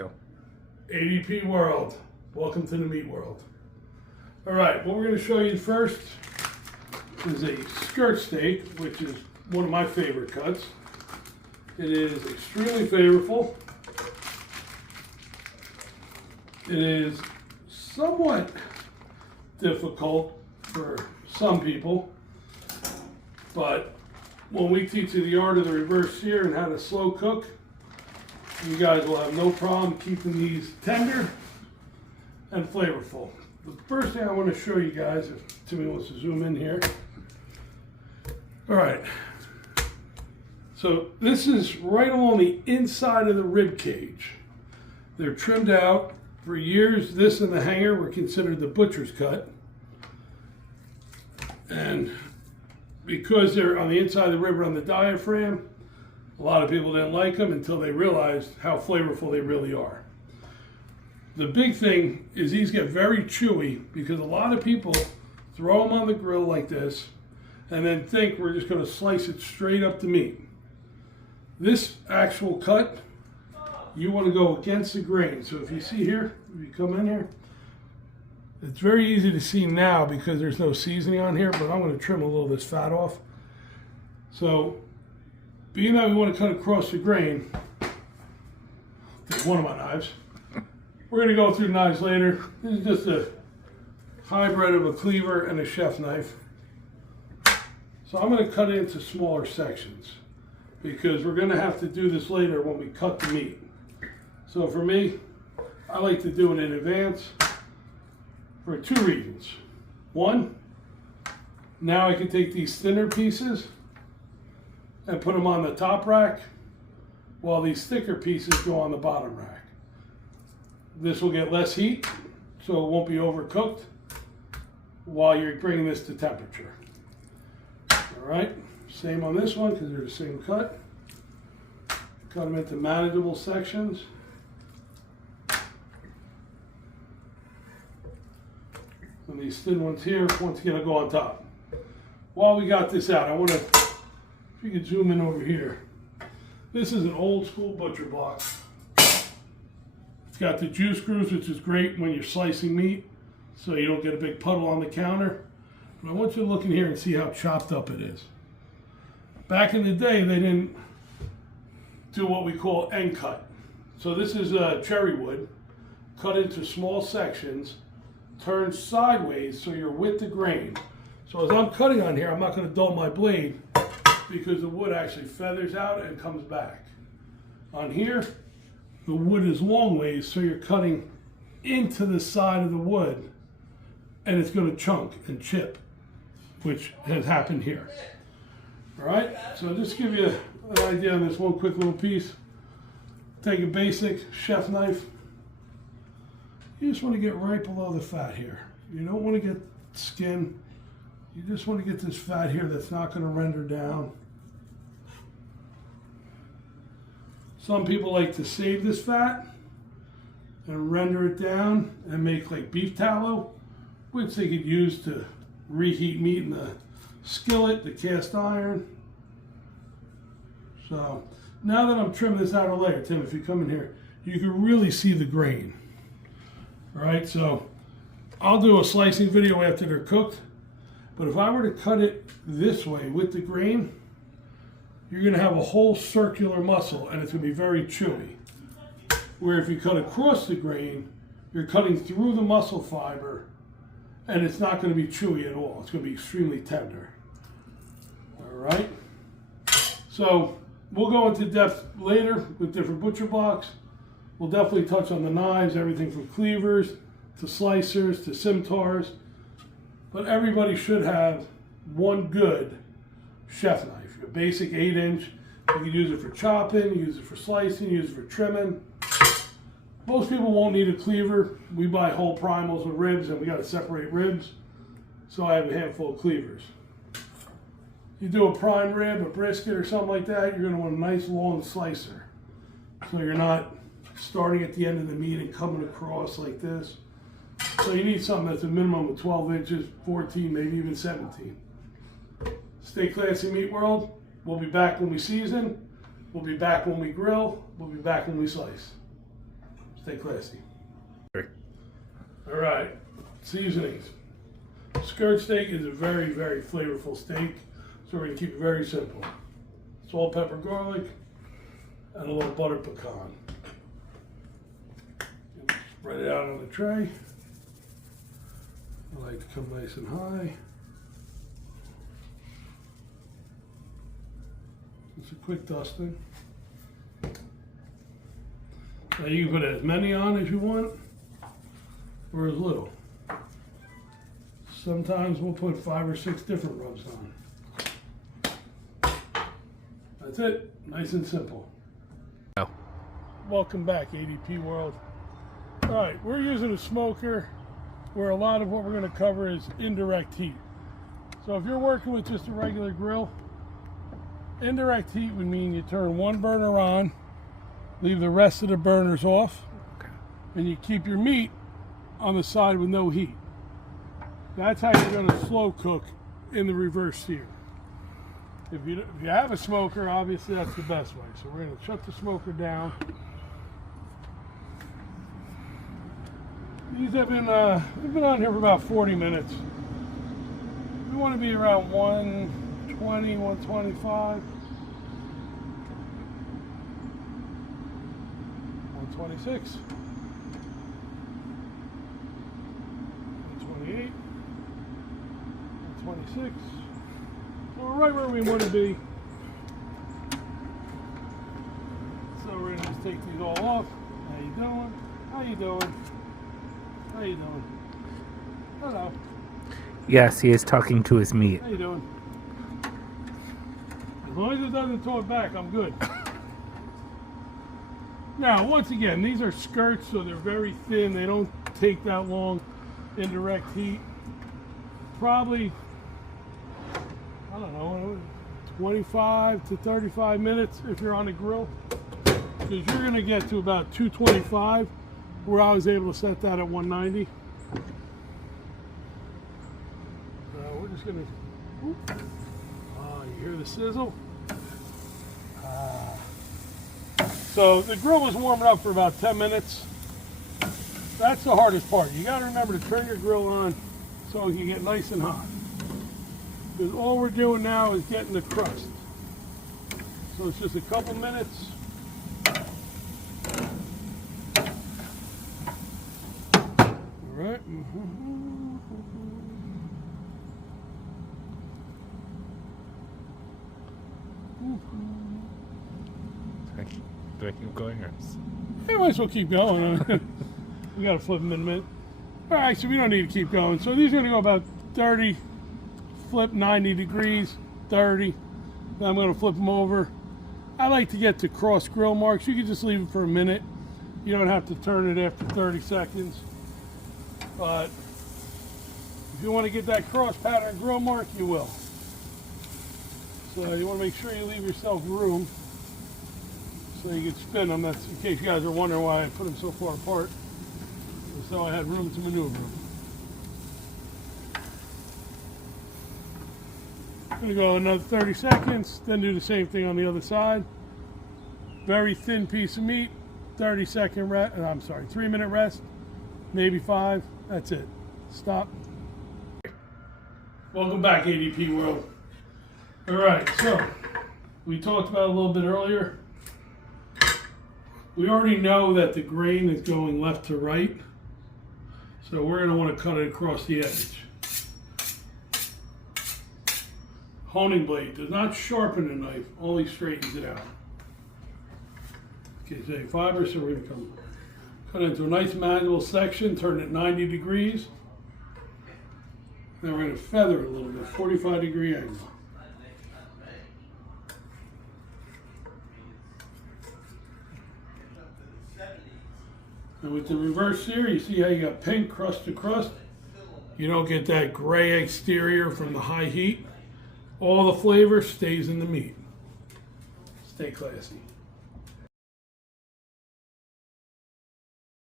Go. ADP World. Welcome to the meat world. All right, what we're going to show you first is a skirt steak, which is one of my favorite cuts. It is extremely flavorful. It is somewhat difficult for some people, but when we teach you the art of the reverse sear and how to slow cook, you guys will have no problem keeping these tender and flavorful. The first thing I want to show you guys, if Timmy wants to zoom in here. All right, so this is right along the inside of the rib cage. They're trimmed out. For years, this and the hanger were considered the butcher's cut. And because they're on the inside of the rib or on the diaphragm, a lot of people didn't like them until they realized how flavorful they really are. The big thing is these get very chewy because a lot of people throw them on the grill like this and then think we're just going to slice it straight up the meat. This actual cut, you want to go against the grain. So if you see here, if you come in here, it's very easy to see now because there's no seasoning on here, but I'm going to trim a little of this fat off. So being that we want to cut across the grain, take one of my knives. We're going to go through knives later. This is just a hybrid of a cleaver and a chef knife. So I'm going to cut it into smaller sections because we're going to have to do this later when we cut the meat. So for me, I like to do it in advance for two reasons. One, now I can take these thinner pieces and put them on the top rack while these thicker pieces go on the bottom rack. This will get less heat, so it won't be overcooked while you're bringing this to temperature. All right, same on this one because they're the same cut. Cut them into manageable sections. And these thin ones here, once again, will go on top. While we got this out, I want to, if you could zoom in over here. This is an old school butcher block. It's got the juice grooves, which is great when you're slicing meat, so you don't get a big puddle on the counter. But I want you to look in here and see how chopped up it is. Back in the day, they didn't do what we call end cut. So this is cherry wood, cut into small sections, turned sideways so you're with the grain. So as I'm cutting on here, I'm not going to dull my blade because the wood actually feathers out and comes back. On here, the wood is long ways, so you're cutting into the side of the wood and it's going to chunk and chip, which has happened here. All right, so just to give you an idea on this one quick little piece, take a basic chef knife. You just want to get right below the fat here. You don't want to get skin. You just want to get this fat here that's not going to render down. Some people like to save this fat and render it down and make like beef tallow, which they could use to reheat meat in the skillet, the cast iron. So now that I'm trimming this outer layer, Tim, if you come in here, you can really see the grain. All right, so I'll do a slicing video after they're cooked, but if I were to cut it this way with the grain, you're going to have a whole circular muscle and it's going to be very chewy. Where if you cut across the grain, you're cutting through the muscle fiber and it's not going to be chewy at all. It's going to be extremely tender. All right, so we'll go into depth later with different butcher blocks. We'll definitely touch on the knives, everything from cleavers to slicers to scimitars. But everybody should have one good chef knife. A basic 8-inch. You can use it for chopping, use it for slicing, use it for trimming. Most people won't need a cleaver. We buy whole primals with ribs and we got to separate ribs. So I have a handful of cleavers. You do a prime rib, a brisket or something like that, you're going to want a nice long slicer. So you're not starting at the end of the meat and coming across like this. So you need something that's a minimum of 12 inches, 14, maybe even 17. Stay classy, Meat World. We'll be back when we season. We'll be back when we grill. We'll be back when we slice. Stay classy. All right, seasonings. Skirt steak is a very, very flavorful steak, so we're gonna keep it very simple. Salt, pepper, garlic, and a little butter pecan. Spread it out on the tray. I like to come nice and high. Just a quick dusting. Now you can put as many on as you want, or as little. Sometimes we'll put 5 or 6 different rubs on. That's it, nice and simple. Oh. Welcome back, ADP World. All right, we're using a smoker where a lot of what we're gonna cover is indirect heat. So if you're working with just a regular grill, indirect heat would mean you turn one burner on, leave the rest of the burners off, and you keep your meat on the side with no heat. That's how you're gonna slow cook in the reverse sear. If you have a smoker, obviously that's the best way. So we're gonna shut the smoker down. These have been, we've been on here for about 40 minutes. We want to be around 120, 125. 126. 128. 126. So we're right where we want to be. So we're going to just take these all off. How you doing? How you doing? How you doing? Hello. Yes, he is talking to his meat. How you doing? As long as it doesn't talk back, I'm good. Now, once again, these are skirts, so they're very thin. They don't take that long indirect heat. Probably, I don't know, 25 to 35 minutes if you're on the grill. Because you're going to get to about 225, where I was able to set that at 190. We're just going to, oh, you hear the sizzle? So the grill was warming up for about 10 minutes. That's the hardest part. You got to remember to turn your grill on so it can get nice and hot. Because all we're doing now is getting the crust. So it's just a couple minutes. All right. Do I keep going or? Yeah, might as well keep going. We got to flip them in a minute. All right, so we don't need to keep going. So these are going to go about 30, flip 90 degrees, 30. Then I'm going to flip them over. I like to get to cross grill marks. You can just leave it for a minute. You don't have to turn it after 30 seconds. But if you want to get that cross pattern grill mark, you will. So you want to make sure you leave yourself room so you can spin them. That's in case you guys are wondering why I put them so far apart. So I had room to maneuver. I'm going to go another 30 seconds, then do the same thing on the other side. Very thin piece of meat, 30-second rest, I'm sorry, 3-minute rest, maybe 5, that's it. Stop. Welcome back, ADP World. All right, so we talked about it a little bit earlier. We already know that the grain is going left to right, so we're going to want to cut it across the edge. Honing blade does not sharpen the knife, only straightens it out. Okay, say fiber, so we're going to cut into a nice manual section, turn it 90 degrees. Then we're going to feather it a little bit, 45-degree angle. And with the reverse sear, you see how you got pink crust to crust? You don't get that gray exterior from the high heat. All the flavor stays in the meat. Stay classy.